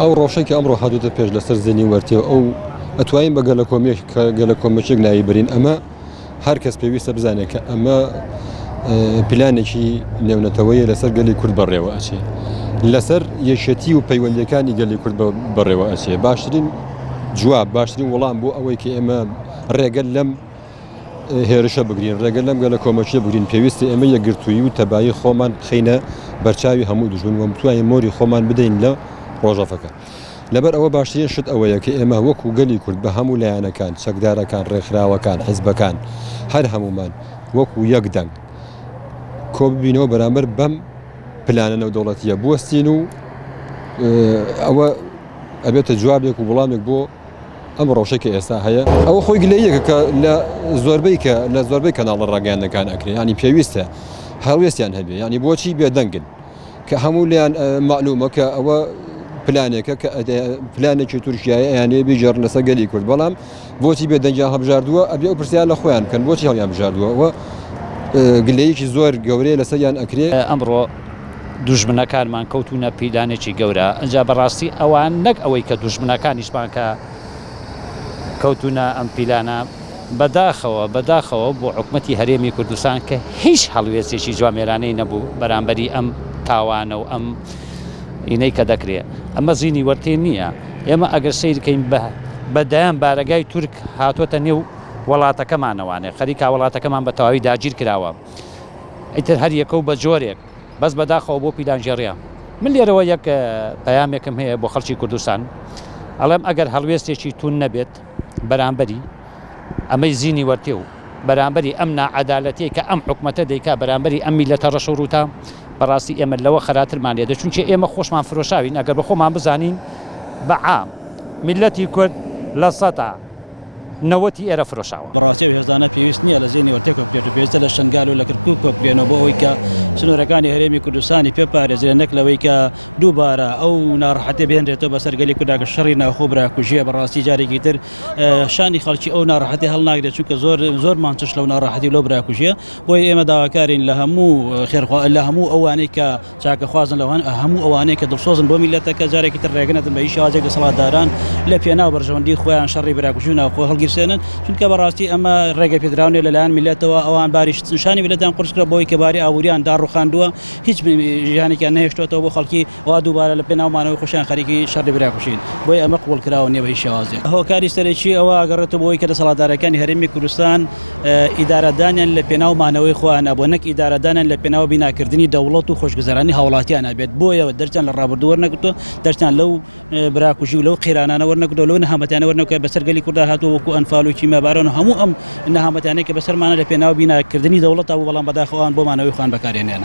ئەو ڕۆژێکی ئەمڕۆ هاتووتە پێش لەسەر زێنی وەرتێ ئەو ئەتوانین بە گەلە کۆمەچێک ناوی برین ئەمە هەر کەس پێویستە بزانێت کە ئەمە پلانێکی نێونەتەوەیە لەسەر گەلی کورد بەڕێوە ئەچێ لەسەر یەکێتی و پەیوەندیەکانی گەلی کورد بەڕێوە ئەچێ باشترین جواب باشترین وەڵام بۆ ئەوەی کە ئێمە ڕێگەل لەم هێرشە بگرین ڕێگەل لەم گەلە کۆمەچە بگرین پێویستە ئێمە یەکگرتووی و تەبایی خۆمان بخەینە بەرچاوی هەموو دژمن و بتوانین مۆری خۆمان بدەین لە ڕۆژەفەکە لەبەر ئەوە باشترین شت ئەوەیە کە ئێمە وەکو گەلی کورد بە هەموو لایەنەکان چەکدارەکان ڕێکخراوەکان حیزبەکان هەر هەمومان وەکو یەک دەنگ کۆ ببینەوە بەرامبەر بەم پلانە نەودەوڵەتیە بوەستین و ئەوە ئەبێتە جوابێک و وڵامێک بۆ ئەم ڕۆژێکە ئێستا هەیە ئەوە خۆی گلەیەکە کە لە زۆربەی کەناڵە ڕاگەیاندەکان ئەکرێ ینی پێویستە هەڵوێستیان هەبێ ینی بۆچی بێدەنگن کە هەموو لیان معلومە کە ئەوە پلانێکە کە پلانێکی تورکیایە یانێ بیجار لەسەر گەلی کورد بەڵام بۆچی بێدەنگیان هەبژاردووە ئەبێ ئەو پرسیار لە خۆیان بکەن بۆچی هەڵیان بژاردووە ئەوە گلەیەکی زۆر گەورەیە لەسەریان ئەکرێ ئەمڕۆ دوژمنەکانمان کەوتونە پیلانێکی گەورە ئەنجا بەڕاستی ئەوان نەک ئەوەی کە دوژمنەکانیشمان کە کەوتونە ئەم پیلانە بەداخەوە بۆ حکومەتی هەرێمی کوردستان کە هیچ هەڵوێستێکی جوامێرانەی نەبوو بەرامبەری ئەم تاوانە و ئەم ئینەی کە دەکرێت ئەمە زیینی وەرتێ نییە ئێمە ئەگەر سیرکەین بەدایان بارگای تورک هاتوۆتە نێو وڵاتەکەمانەوانێ خەریکا وڵاتەکەمان بە تەواوی داگیر کراوە ئیتر هەر یەکە و بە جۆرێک بەس بەداخەوە بۆ پیلانژێڕیە من لێرەوە یەک پەیامێکم هەیە بۆ خەڵکی کوردستان ئەڵێم ئەگەر هەڵوێستێکی تون نەبێت بەرامبەری ئەمەی زیینی وەرتێ و بەرامبەری ئەم نائەدالەتەیە کە ئەم حکومەتە دەیکا بەرامبەری ئەم میلەتە ڕەش و ڕووتە بەڕاستی ئێمە لەوە خەراترمان لێدە چونکە ئێمە خۆشمان فرۆشاوین ئەگەر بە خۆمان بزانین بەعام میلەتی کورد لە سەتا نەوەتی ئێرە فرۆشاوە بەڕاستی هێزانە پێویست نییە لە زێنی وەرتێک کۆکرێت و پێویستە لە شنگال و لە کەرکووک کۆکرێنەوە بۆ ئەوەی کە سنوورەکانی هەرێمی کوردستانی پێپارێزرێن نەک لەوەی کە دووبارە ئەو ناڕەحەتێ بهێنرێتەوە بەسەر گەلی کورداکە شەڕی ناوخۆ براکوژیە بەڕاستی جارێکی تر شانی خەڵکی ئەو ناڕەحەتی هەڵناگرێت چونکە زۆرمان چش لەو ناڕەحەتی لەو براکوژیە بۆیە ئێمە داواکارین لە هەموو خێرخوا لە هەموو ئەوانەی کە چاکەخوازن لەوان هەموو ئەوانەی کە دڵسۆزن بۆ میلەتەکە جارێکی تر ڕێگەنەتن بە هیچ شێوازێک دەسەڵاتداران لە پێناو بەرژەوەندی خۆیان شەڕی براکوژی و ناوخۆ هەڵگیرسێنن چونکە بەڕاستی ئەمە ڕێگە پێدراونێ لەلایەن میلەتەوە ئەوان باریش شانی میلەتیان قورسکرا بۆی کە باری ئاوریان داڕوخاندووە هیچ ژیانێکیان نەهێشتوێتەوە بۆ خەڵکی وا دووبارە لە پێناومانەوەی خۆشیان خەریکی شەڕی براکوژین بۆی ئەمە قوڵ کراوە نییە بە هیچ شێوازێک هۆکاری سەرەکی ئەوە ئاگەڕێتەوە بۆی کە دەسەڵاتدارەکانی هەرێمی کوردستان ئیدارەدانیان لە پێناومانەوەی خۆیان بۆ نەک ئیدارەدانیان لە پێناو بیناکردنی دەوڵەت و خۆشگوزەرانی هاوڵاتیان ئەبێت بۆیەوە دەرچیان لە ڕابردوو وەرنەگرتووە دەرچیان لەو براکوژی و لەو قیرانانە وەرنەگرتووە لەو نەهامەتیانە وەرنەگرتووە بەسەر گەلی کووردا هاتووە وەکو ئەنفال و کیمەباران و هەموو ئەم نەهامەتیانەی کە بەسەرمانە لە پێناو بیناکردنی دەوڵەتە بۆ بەڵام بەداخەوان بۆمانەوەی خوان بەکارێنێنە